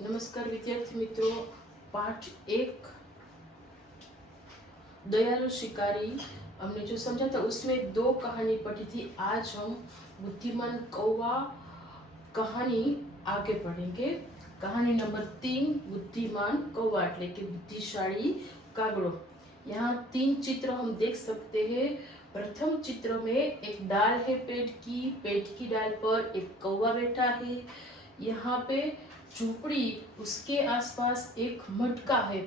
नमस्कार विद्यार्थी मित्रों, पाठ 1 दयालु शिकारी हमने जो समझा था उसमें 2 कहानी पढ़ी थी। आज हम बुद्धिमान कौवा कहानी आगे पढ़ेंगे। कहानी नंबर 3 बुद्धिमान कौवा એટલે કે बुद्धिशाली कागड़ो। यहाँ 3 चित्र हम देख सकते हैं। प्रथम चित्र में एक डाल है पेड़ की डाल पर एक कौवा बैठा है। यहाँ पे झोपड़ी, उसके आसपास एक मटका है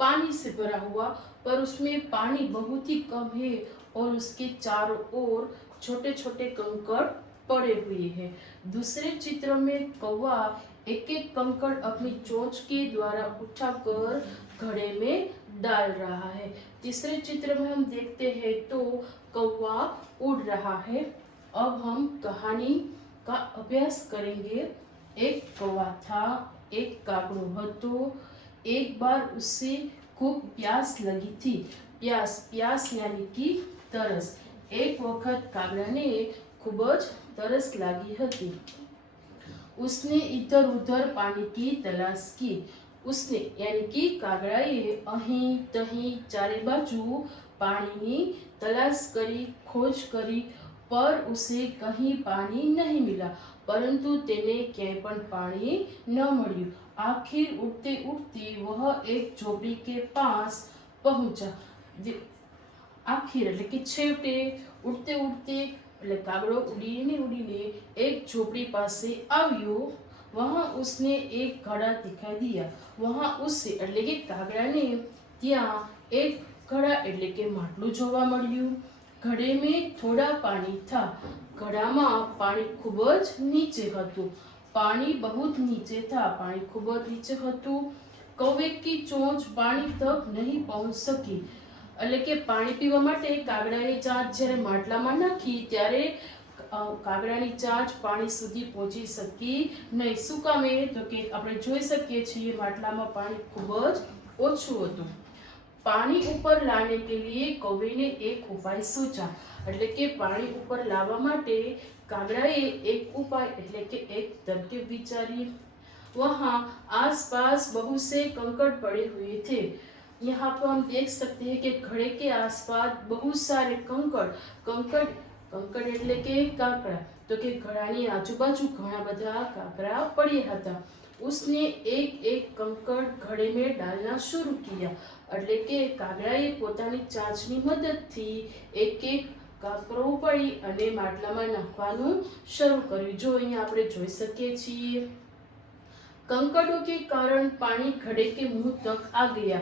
पानी से भरा हुआ, पर उसमें पानी बहुत ही कम है और उसके चारों ओर छोटे छोटे कंकड़ पड़े हुए हैं। दूसरे चित्र में कौवा एक एक कंकड़ अपनी चोंच के द्वारा उठाकर घड़े में डाल रहा है। तीसरे चित्र में हम देखते हैं तो कौवा उड़ रहा है। अब हम कहानी का अभ्यास करेंगे। एक कौवा था, एक कागड़ो हतो। एक बार उसे खूब प्यास लगी थी। प्यास यानी कि तरस। एक वखत कागड़ाने खूब ज तरस लागी हती। उसने इधर उधर पानी की तलाश की। उसने यानी कि कागड़ाए अहीं तहीं चारे बाजू पानी की तलाश करी, खोज करी, पर उसे कहीं पानी नहीं मिला। परंतु तेने क्यांय पण पानी न मळ्યું। आखिर उड़ते उड़ते वह एक झोपड़ी के पास पहुंचा। आखिर એટલે કે છેવટે ઉડતે ઉડતે એટલે કાગડો ઉડીને ઉડીને एक झोपड़ी पासे આવ્યો। वहां उसने एक घड़ा दिखाई दिया। वहां उससे એટલે કે કાગડાને ત્યાં एक घड़ा એટલે કે માટલું જોવા મળ્યું। घड़े में थोड़ा पानी था। घड़ा में पानी खूब ज नीचे हतुं। पानी बहुत नीचे था। पानी खूब ज नीचे हतुं। कौवे की चोंच पानी तक नहीं पहुंच सकी। એટલે કે પાણી પીવા માટે કાગડાએ ચાંચ જ્યારે માટલામાં નાખી ત્યારે કાગડાની ચાંચ પાણી સુધી પહોંચી શકી નહીં। શું કામે? તો કે આપણે જોઈ શકીએ છીએ માટલામાં પાણી ખૂબ જ ઓછું હતું। पानी ऊपर लाने के लिए कौवे ने एक उपाय सोचा। એટલે કે પાણી ઉપર લાવવા માટે કાગડાએ એક ઉપાય એટલે કે એક તરકીબ વિચારી। वहां आसपास बहुत से कंकड़ पड़े हुए थे। यहाँ पर हम देख सकते हैं कि घड़े के आसपास बहुत सारे कंकड़ कंकड़ कंकड़ એટલે કે કાકરા। तो કે ઘડાની આજુબાજુ ઘણા બધા કાકરા પડ્યા હતા। उसने एक एक कंकड़ घड़े में डालना शुरू किया। એટલે કે કાગડાએ પોતાની ચાંચની મદદથી એક એક કાકરો પડી અને માટલામાં નાખવાનું શરૂ કર્યું। જો અહીંયા આપણે જોઈ શકીએ છીએ कंकड़ों के कारण पानी घड़े के मुंह तक आ गया।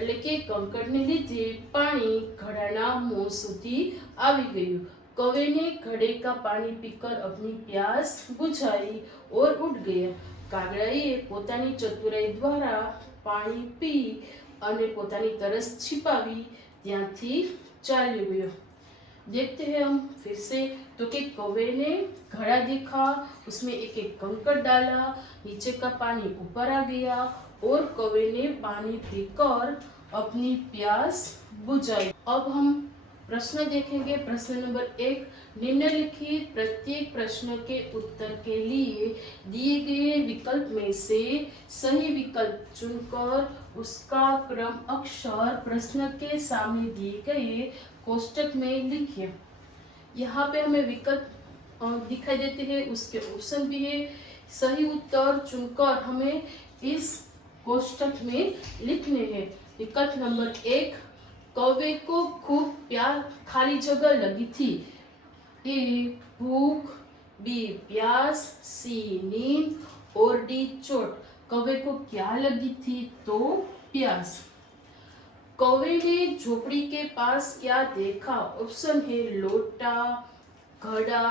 એટલે કે કંકડને લીધે પાણી ઘડાના મોં સુધી આવી ગયું। कौवे ने घड़े का पानी पीकर अपनी प्यास बुझाई और उड़ गया। કાગડાએ પોતાની ચતુરાઈ દ્વારા પાણી પી અને પોતાની तरस छिपावी ત્યાંથી ચાલ્યો ગયો। देखते हैं हम फिर से तो कि कौवे ने घड़ा देखा, उसमें एक एक कंकड़ डाला, नीचे का पानी ऊपर आ गया और कौवे ने पानी पीकर अपनी प्यास बुझाई। अब हम प्रश्न देखेंगे। प्रश्न नंबर 1, निम्नलिखित प्रत्येक प्रश्न के उत्तर के लिए दिए गए विकल्प में से सही विकल्प चुनकर उसका क्रम अक्षर प्रश्न के सामने दिए गए कोष्टक में लिखिए। यहाँ पे हमें विकल्प दिखाई देते हैं, उसके ऑप्शन भी है। सही उत्तर चुनकर हमें इस कोष्टक में लिखने हैं। विकल्प नंबर 1, कौवे को खूब खाली जगह लगी थी। ए भूख, बी प्यास, सी नींद और डी चोट। कौवे को क्या लगी थी? तो प्यास। कौवे ने झोपड़ी के पास क्या देखा? ऑप्शन है लोटा, घड़ा,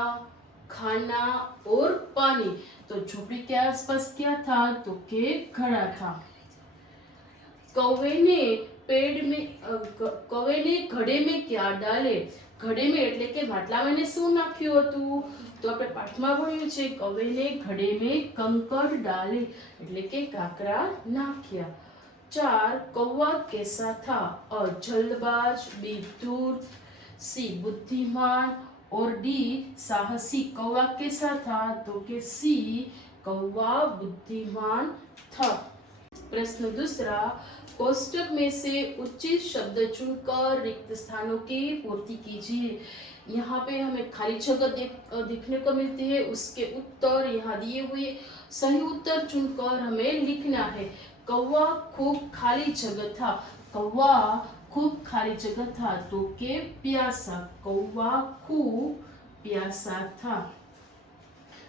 खाना और पानी। तो झोपड़ी के आसपास क्या था? तो के घड़ा था। कौवे ने घड़े में क्या डाले? घड़े में એટલે કે માટલામાં એને શું નાખ્યું હતું? તો આપણે પાઠમાં ભણ્યું છે કૌવેને ઘડે में कंकड़ डाले એટલે કે કાકરા નાખ્યા। 4, कौवा कैसा था? अ जल्दबाज, बी धूर्त, सी बुद्धिमान और डी साहसी। कौवा कैसा था? तो के सी कौवा बुद्धिमान था। प्रश्न दूसरा, कोष्टक में से उचित शब्द चुनकर रिक्त स्थानों की पूर्ति कीजिए। यहाँ पे हमें खाली जगह देखने को मिलती है, उसके उत्तर यहाँ दिए हुए, सही उत्तर चुनकर हमें लिखना है। कौवा खूब खाली जगह था, कौवा खूब खाली जगह था, तो के प्यासा, कौवा खूब प्यासा था।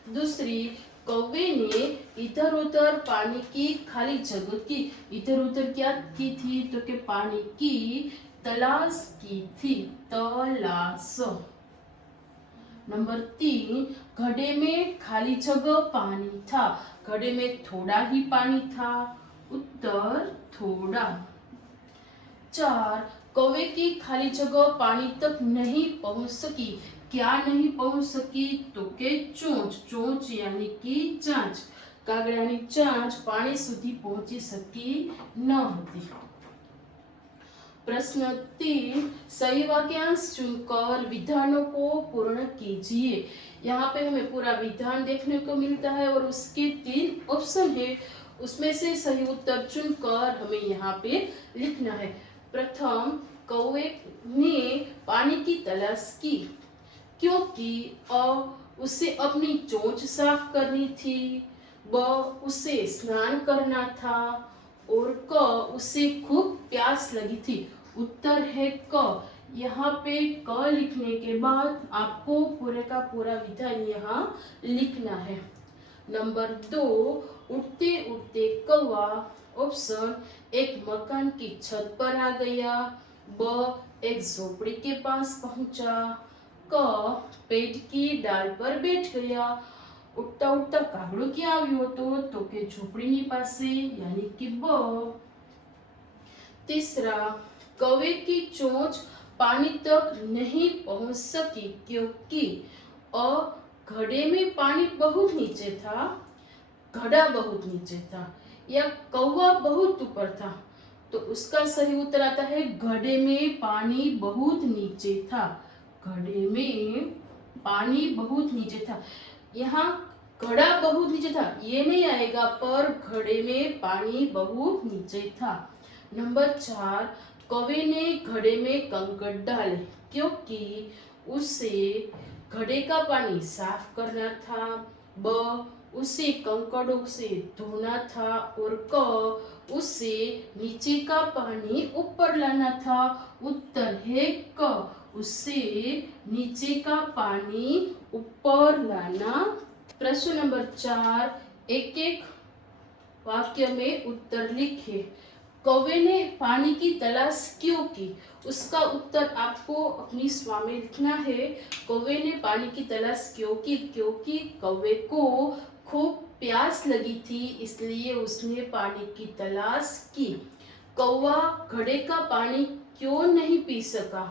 दूसरी, कौवे ने इधर उधर पानी की खाली जगह की, इधर उधर क्या की थी, तो के पानी की तलाश की थी, तलाश। नंबर 3, घड़े में खाली जगह पानी था, घड़े में थोड़ा ही पानी था, उत्तर थोड़ा। 4, कौवे की खाली जगह पानी तक नहीं पहुंच सकी, क्या नहीं पहुंच सकी, तो के चोंच, चोंच यानी कि चांच, कागड़ानी चांच पानी સુધી પહોંચી सकी न होती। प्रश्न 3, सही वाक्यांश चुनकर विधानों को पूर्ण कीजिए। यहाँ पे हमें पूरा विधान देखने को मिलता है और उसके 3 ऑप्शन है, उसमें से सही उत्तर चुनकर हमें यहाँ पे लिखना है। प्रथम, कौवे ने पानी की तलाश की क्योंकि उसे अपनी चोंच साफ करनी थी, ब उसे स्नान करना था, और क उसे खूब प्यास लगी थी। उत्तर है क। यहाँ पे क लिखने के बाद आपको पूरे का पूरा विधान यहाँ लिखना है। नंबर 2, उड़ते उड़ते कौवा, ऑप्शन 1 मकान की छत पर आ गया, ब एक झोपड़ी के पास पहुंचा, क पेड़ की डाल पर बैठ गया। उड़ता उड़ता कागड़ो क्या આવ્યો હતો, તો કે ઝૂંપડીની પાસે, यानी कि ब। तीसरा, कौवे की चोंच पानी तक नहीं पहुंच सकी क्योंकि घड़े में पानी बहुत नीचे था, घड़ा बहुत नीचे था, या कौवा बहुत ऊपर था, तो उसका सही उत्तर आता है घड़े में पानी बहुत नीचे था, घड़े में पानी बहुत नीचे था। यहाँ घड़ा बहुत नीचे था ये नहीं आएगा, पर घड़े में पानी बहुत नीचे था। नंबर 4, कौवे ने घड़े में कंकड़ डाले क्योंकि उसे घड़े का पानी साफ करना था, ब उसे कंकड़ों से धोना था, और क उसे नीचे का पानी ऊपर लाना था। उत्तर है क, उसे नीचे का पानी ऊपर लाना। प्रश्न नंबर 4, एक एक वाक्य में उत्तर लिखे। कौवे ने पानी की तलाश क्यों की, उसका उत्तर आपको अपनी स्वा में लिखना है। कौवे ने पानी की तलाश क्यों की, क्योंकि कौवे को खूब प्यास लगी थी, इसलिए उसने पानी की तलाश की। कौवा घड़े का पानी क्यों नहीं पी सका,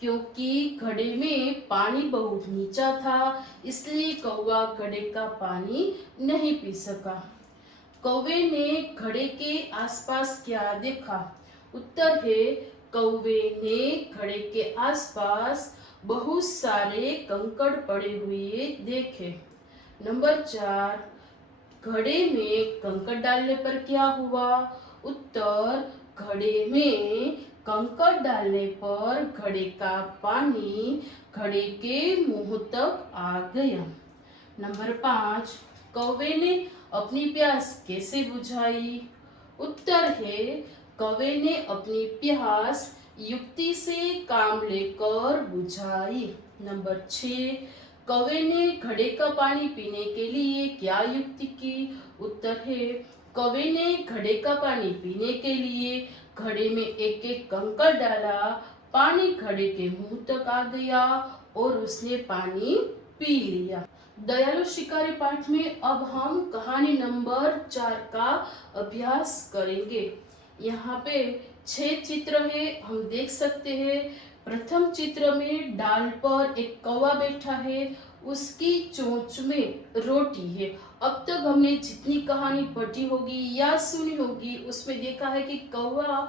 क्योंकि घड़े में पानी बहुत नीचा था, इसलिए कौवा घड़े का पानी नहीं पी सका। कौवे ने घड़े के आसपास क्या देखा, उत्तर है कौवे ने घड़े के आसपास बहुत सारे कंकड़ पड़े हुए देखे। नंबर 4, घड़े में कंकड़ डालने पर क्या हुआ, उत्तर घड़े में कंकड़ डालने पर घड़े का पानी घड़े के मुंह तक आ गया। नंबर 5, कौवे ने अपनी प्यास कैसे बुझाई, उत्तर है कौवे ने अपनी प्यास युक्ति से काम लेकर बुझाई। नंबर 6, कौवे ने घड़े का पानी पीने के लिए क्या युक्ति की, उत्तर है कौवे ने घड़े का पानी पीने के लिए घड़े में एक एक कंकड़ डाला, पानी घड़े के मुंह तक आ गया और उसने पानी पी लिया। दयालु शिकारी पाठ में अब हम कहानी नंबर 4 का अभ्यास करेंगे। यहाँ पे 6 चित्र है, हम देख सकते हैं। प्रथम चित्र में डाल पर एक कौवा बैठा है, उसकी चोंच में रोटी है। अब तक हमने जितनी कहानी पढ़ी होगी या सुनी होगी उसमें देखा है कि कौवा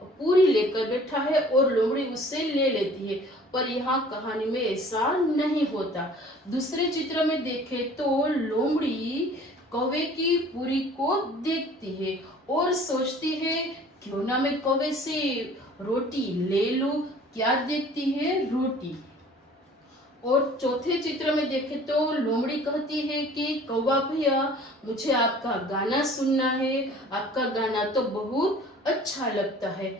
पूरी लेकर बैठा है और लोमड़ी उससे ले लेती है, पर यहाँ कहानी में ऐसा नहीं होता। दूसरे चित्र में देखें तो लोमड़ी कौवे की पूरी को देखती है और सोचती है क्यों ना मैं कौवे से रोटी ले लूं। क्या देखती है? रोटी। और चौथे चित्र में देखें तो लोमड़ी कहती है कि कौवा भैया, मुझे आपका गाना सुनना है, आपका गाना तो बहुत अच्छा लगता है।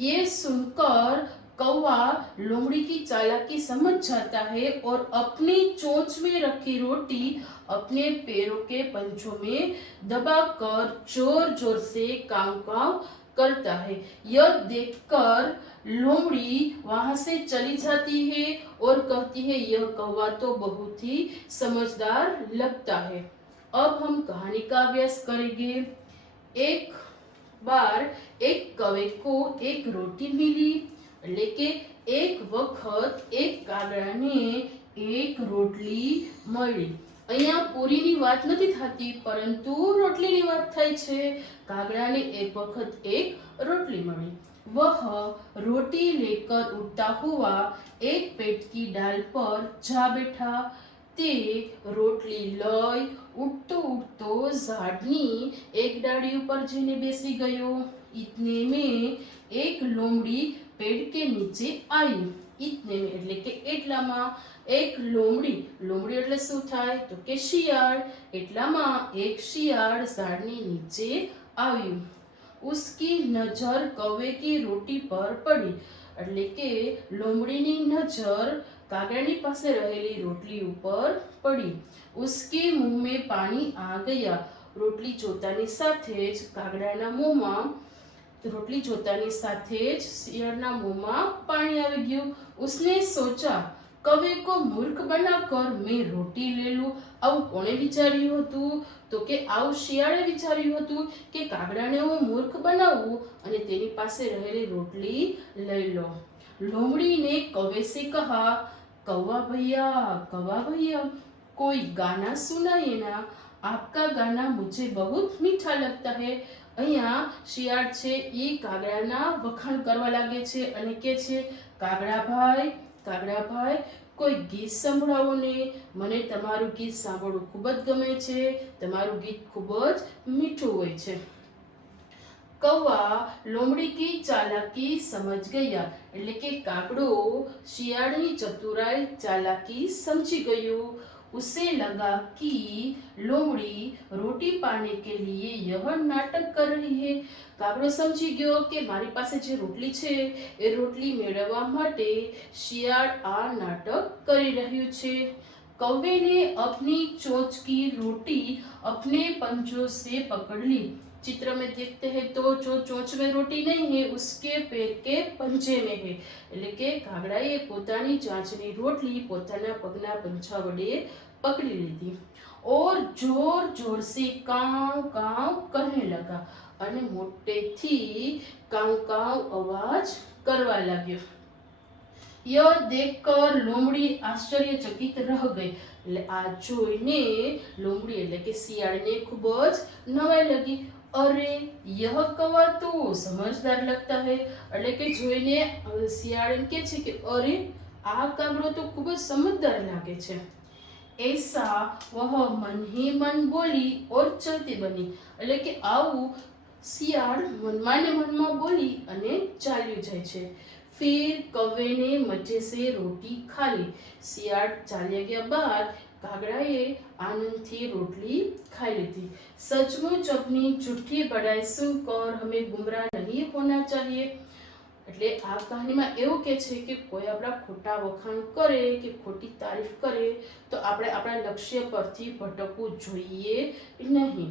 ये सुनकर कौवा लोमड़ी की चालाकी समझ जाता है और अपनी चोंच में रखी रोटी अपने पैरों के पंजों में दबाकर जोर जोर से काव काव करता है। यह देखकर लोमड़ी वहां से चली जाती है और कहती है यह कौवा तो बहुत ही समझदार लगता है। अब हम कहानी का अभ्यास करेंगे। एक बार एक कौवे को एक रोटी मिली, लेकिन एक वक्त एक કાગડાને એક રોટલી મળી। અહીંયા પૂરીની વાત નથી થતી, પરંતુ રોટલીની વાત થાય છે। કાગડાને એક વખત એક રોટલી મળી। वह रोटी लेकर उड़ता हुआ एक पेड़ की डाल पर जा बैठा। તે રોટલી લઈ ઉડતો ઉડતો ઝાડની એક ડાળી ઉપર જઈને બેસી ગયો। इतने में एक लोमड़ी पेड़ के नीचे आई। इतने में એટલે કે એટલામાં એક લોમડી, લોમડી એટલે શું થાય તો કે શિયાળ, એટલામાં એક શિયાળ ઝાડની નીચે આવ્યું। उसकी नजर कौवे की रोटी पर पड़ी। એટલે કે લોમડીની નજર કાગડાની પાસે રહેલી રોટલી ઉપર પડી। उसके मुंह में पानी आ गया। રોટલી જોતાની સાથે જ કાગડાના મોંમાં रोटली जोतानी साथे ज शियाळना मुंहमां पाणी आवी गयुं। उसने सोचा कौवे को मूर्ख बनाकर मैं रोटी ले लूं। आવું કોણે વિચાર્યું હતું તો કે આવું શિયાળે વિચાર્યું હતું કે કાગડાને હું મૂર્ખ બનાવું અને તેની પાસે રહેલી રોટલી લઈ લો। लोमड़ी ने कौवे से कहा, कौवा भैया कोई गाना सुनाइए ना, आपका गाना मुझे बहुत मीठा लगता है। અહીંયા શિયાળ છે એ કાગડાના વખાણ કરવા લાગે છે અને કહે છે કાગડા ભાઈ કોઈ ગીત સંભળાવો ને, મને તમારું ગીત સાંભળવું ખૂબ જ ગમે છે, તમારું ગીત ખૂબ જ મીઠું હોય છે। કૌવા લોમડી की चालाकी समझ गया। એટલે કે કાગડો શિયાળની ચતુરાઈ ચાલાકી સમજી ગયો। उसे लगा कि लोमड़ी रोटी पाने के लिए यह नाटक कर रही है। કાગડો સમજી ગયો કે મારી પાસે જે રોટલી છે એ રોટલી મેળવવા માટે શિયાળ આ નાટક કરી રહ્યું છે। कौवे ने अपनी चोंच की रोटी अपने पंजों से पकड़ ली। चित्र में देखते हैं तो जो चोंच में रोटी नहीं है उसके पैर के पंजे में है। એટલે કે કાગડાએ પોતાની ચાંચની રોટલી પોતાના પગના પંજા વડે पकड़ी लीधी और जोर जोर से काव काव कहने लगा અને મોટેથી કાવ કાવ અવાજ કરવા લાગ્યો। यह देखकर लोमड़ी आश्चर्यचकित रह गई। એટલે આ જોઈને લોમડી એટલે કે શિયાળને ખૂબ જ નવાઈ લગી। અરે यह कौवा तो समझदार लगता है। એટલે કે જોઈને શિયાળ એમ કહે છે કે અરે આ કાગડો તો ખૂબ જ સમજદાર લાગે છે। ऐसा वह मन ही मन बोली और चलती बनी। એટલે કે આવું શિયાળ મનમાં ને મનમાં બોલી અને ચાલ્યું જાય છે। फिर कौवे ने मजे से रोटी खा ली। શિયાળ ચાલ્યા ગયા બાદ કાગડાએ આનંદથી રોટલી ખાઈ લીધી। सचमुच अपनी झूठी बड़ाई सुनकर हमें गुमराह नहीं होना चाहिए। એટલે આ કહાનીમાં એવું કહે છે કે કોઈ આપણા ખોટા વખાણ કરે કે ખોટી તારીફ કરે તો આપણે આપણા લક્ષ્ય પરથી ભટકવું જોઈએ નહીં।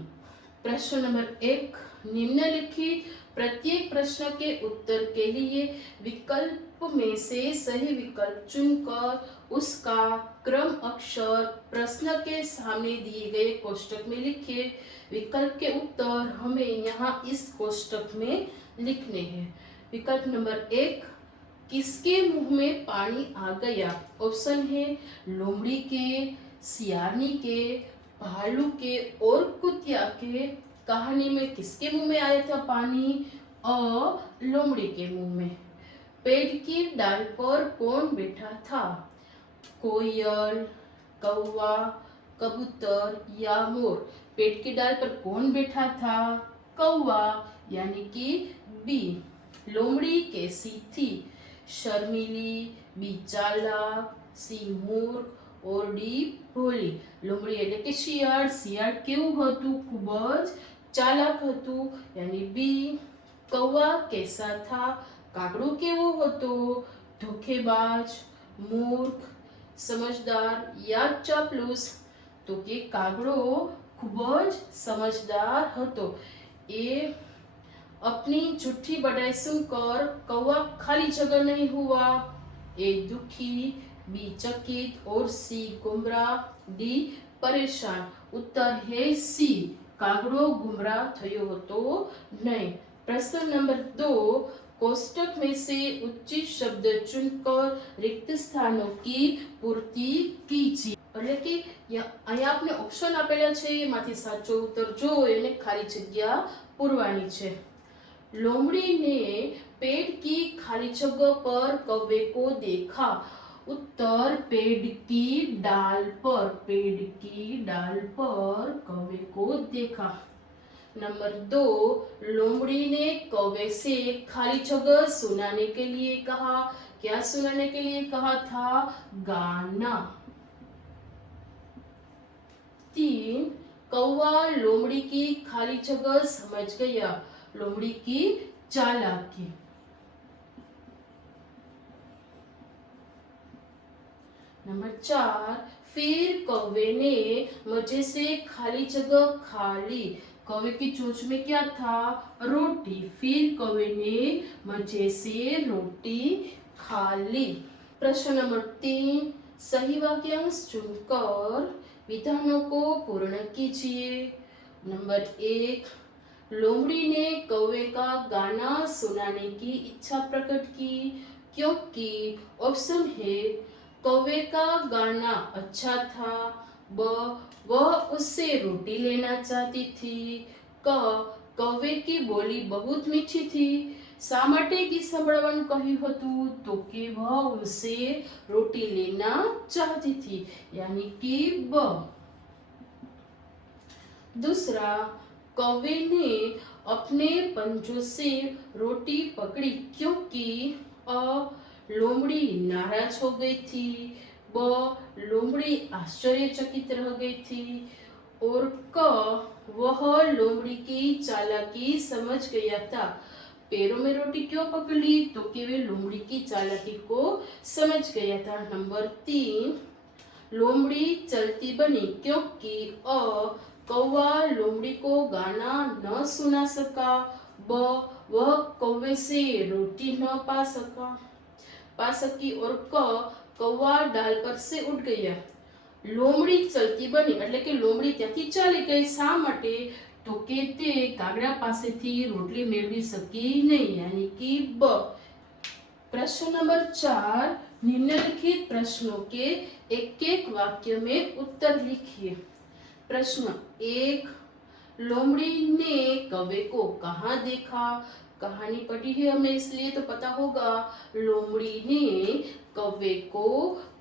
प्रश्न नंबर 1, निम्नलिखित प्रत्येक प्रश्न के उत्तर के लिए विकल्प में से सही विकल्प चुनकर उसका क्रम अक्षर प्रश्न के सामने दिए गए कोष्टक में लिखिए। विकल्प के उत्तर हमें यहाँ इस कोष्टक में लिखने हैं। विकल्प नंबर 1, किसके मुंह में पानी आ गया? ऑप्शन है लोमड़ी के, सियारनी के, भालू के और कुतिया के। कहानी में किसके मुंह में आया था पानी? लोमड़ी के मुंह में। पेड़ की डाल पर कौन बैठा था? कोयल, कौवा, कबूतर या मोर। पेड़ की डाल पर कौन बैठा था? कौवा यानी कि बी। लोमड़ी कैसी थी? शर्मीली, बी चालाक, सी मूर्ख और डी ભોલી। લોમડી એટલે કે શિયાળ। શિયાળ કેવું હતું? ખૂબ જ ચાલાક હતું यानी बी। કૌવા कैसा था? કાગડો કેવો હતો? ધોखेबाज, મૂર્ખ, સમજદાર या ચાપલૂસ? તો કે કાગડો ખૂબ જ સમજદાર હતો। એ अपनी झूठी बड़ाई सुनकर कौवा खाली जगह नहीं हुआ। ए दुखी, बी चकित और सी गुमराह, डी परेशान। उत्तर है सी, कागड़ो गुमराह थयो હતો नहीं। प्रश्न नंबर 2, कोष्टक में से उचित शब्द चुनकर रिक्त स्थानों की पूर्ति कीजिए। એટલે કે અહીંયા આપણે ઓપ્શન આપેલા છે, એમાંથી સાચો ઉત્તર જોઈ અને ખાલી જગ્યા પૂરવાની છે। लोमड़ी ने पेड़ की खाली जगह पर कौवे को देखा। उत्तर पेड़ की डाल पर, पेड़ की डाल पर कौवे को देखा। नंबर 2, लोमड़ी ने कौवे से खाली जगह सुनाने के लिए कहा। क्या सुनाने के लिए कहा था? गाना। 3, कौवा लोमड़ी की खाली जगह समझ गया। लोमड़ी की चालाकी। नंबर 4, फिर कौवे ने मजे से खाली जगह खा ली। कौवे की चोंच में क्या था? रोटी। फिर कौवे ने मजे से रोटी खा ली। प्रश्न नंबर 3, सही वाक्यांश चुनकर विधानों को पूर्ण कीजिए। नंबर 1, लोमड़ी ने कौवे का गाना सुनाने की इच्छा प्रकट की क्योंकि ऑप्शन है कौवे का गाना अच्छा था, ब वह उससे रोटी लेना चाहती थी, क कौवे की बोली बहुत मीठी थी। શા માટે ગીત સંભળાવવાનું કહ્યું હતું? તો કે વહ ઉનસે રોટી લેना चाहती थी यानी कि ब। दूसरा, कौवे ने अपने पंजों से रोटी पकड़ी क्योंकि अ लोमड़ी नाराज हो गई थी, ब लोमड़ी आश्चर्यचकित रह गई थी और क वह लोमड़ी की चालाकी समझ गया था। पैरों में रोटी क्यों पकड़ी? तो कि वे लोमड़ी की चालाकी को समझ गया था। नंबर 3, लोमड़ी चलती बनी क्योंकि अ कौवा लोमड़ी को गाना न सुना सका, ब वह कौवे से रोटी न पा सकी और क कौवा डाल पर से उड़ गया। लोमड़ी चलती बनी એટલે કે લોમડી ત્યાંથી ચાલી ગઈ। શા માટે? તો કે તે કાગડા પાસેથી રોટલી મેળવી સકી નહીં यानी कि ब। प्रश्न नंबर 4, निम्नलिखित प्रश्नों के एक-एक वाक्य में उत्तर लिखिए। प्रश्न 1, लोमड़ी ने कौवे को कहाँ देखा? कहानी पढ़ी है हमने इसलिए तो पता होगा। लोमड़ी ने कौवे को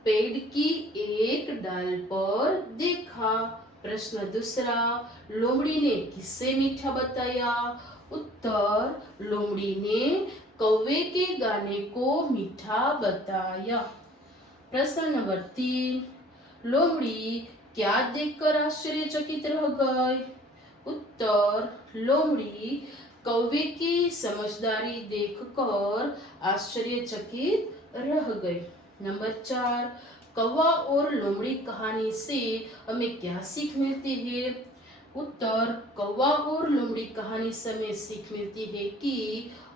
पेड़ की एक डाल पर देखा। प्रश्न दूसरा, लोमड़ी ने किससे मीठा बताया? उत्तर लोमड़ी ने कौवे के गाने को मीठा बताया। प्रश्न नंबर 3, लोमड़ी क्या देखकर आश्चर्यचकित रह गई? उत्तर लोमड़ी कौवे की समझदारी देखकर आश्चर्यचकित रह गई। नंबर 4, कौवा और लोमड़ी कहानी से हमें क्या सीख मिलती है? उत्तर कौवा और लोमड़ी कहानी से हमें सीख मिलती है कि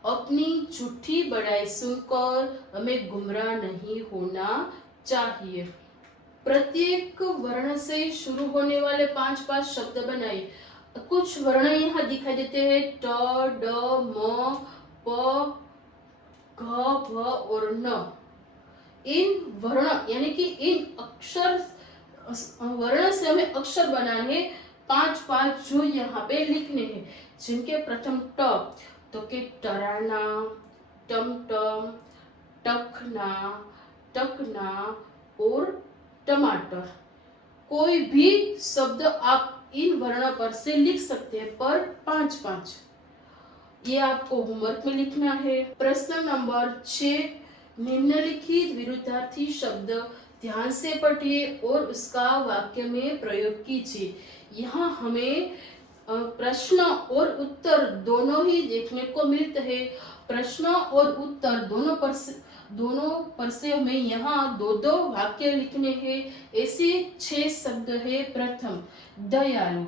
अपनी झूठी बड़ाई सुनकर हमें गुमराह नहीं होना चाहिए। प्रत्येक वर्ण से शुरू होने वाले 5 शब्द बनाइए। कुछ वर्ण यहाँ दिखाई देते हैं ट, ड, म, प, घ, भ और न। इन वर्ण यानी कि इन अक्षर वर्ण से हमें अक्षर बनाने 5 जो यहाँ पे लिखने हैं। जिनके प्रथम ट तो के टराना, टमटम, टखना, टकना और टमाटर। कोई भी शब्द आप इन वर्ण पर से लिख सकते हैं, पर 5-5। ये आपको होमवर्क में लिखना है। प्रश्न नंबर 6, निम्नलिखित विरुद्धार्थी शब्द ध्यान से पढ़िए और उसका वाक्य में प्रयोग कीजिए। यहाँ हमें प्रश्न और उत्तर दोनों ही देखने को मिलते हैं। प्रश्न और उत्तर दोनों पर से हमें यहाँ दो दो वाक्य लिखने हैं। ऐसे 6 शब्द है। प्रथम दयालु,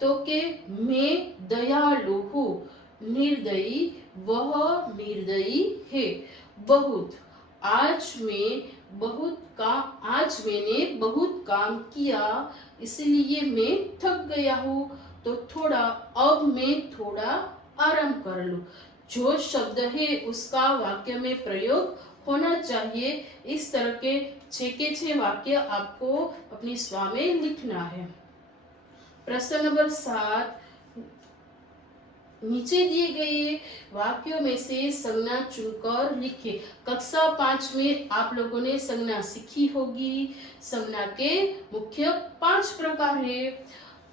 तो के मैं दयालु हूँ। निर्दयी, वह निर्दयी है। बहुत, आज मैंने बहुत काम किया, इसलिए मैं थक गया हूँ, तो थोड़ा, अब मैं थोड़ा आराम कर लूं। जो शब्द है उसका वाक्य में प्रयोग होना चाहिए। इस तरह के 6 के 6 वाक्य आपको अपनी स्वा में लिखना है। प्रश्न नंबर 7, नीचे दिए गए वाक्यों में से संज्ञा चुनकर लिखिए। कक्षा 5 में आप लोगों ने संज्ञा सीखी होगी। संज्ञा के मुख्य 5 प्रकार है: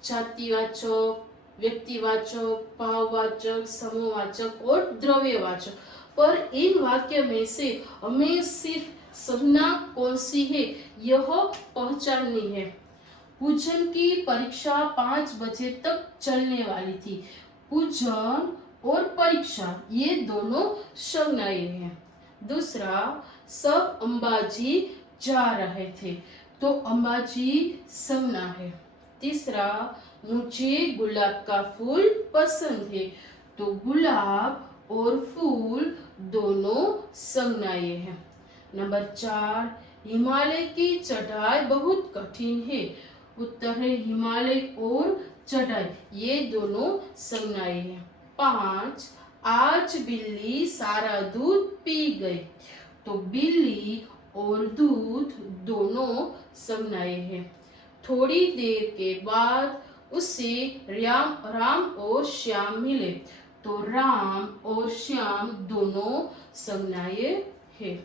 जातिवाचक, व्यक्तिवाचक, भाववाचक, समूहवाचक और द्रव्यवाचक। पर इन वाक्य में से हमें सिर्फ संज्ञा कौन सी है यह पहचाननी है। पूजन की परीक्षा 5 बजे तक चलने वाली थी। पूजन और परीक्षा ये दोनों संज्ञाएं हैं। दूसरा, सब अंबाजी जा रहे थे, तो अंबाजी संज्ञा है। तीसरा, मुझे गुलाब का फूल पसंद है, तो गुलाब और फूल दोनों संज्ञाएं हैं। नंबर 4, हिमालय की चढ़ाई बहुत कठिन है। उत्तर है हिमालय और चढ़ाई, ये दोनों संज्ञाएं हैं। 5, आज बिल्ली सारा दूध पी गई, तो बिल्ली और दूध दोनों संज्ञाएं हैं। थोड़ी देर के बाद उसे राम और श्याम मिले, तो राम और श्याम दोनों संज्ञाएं हैं।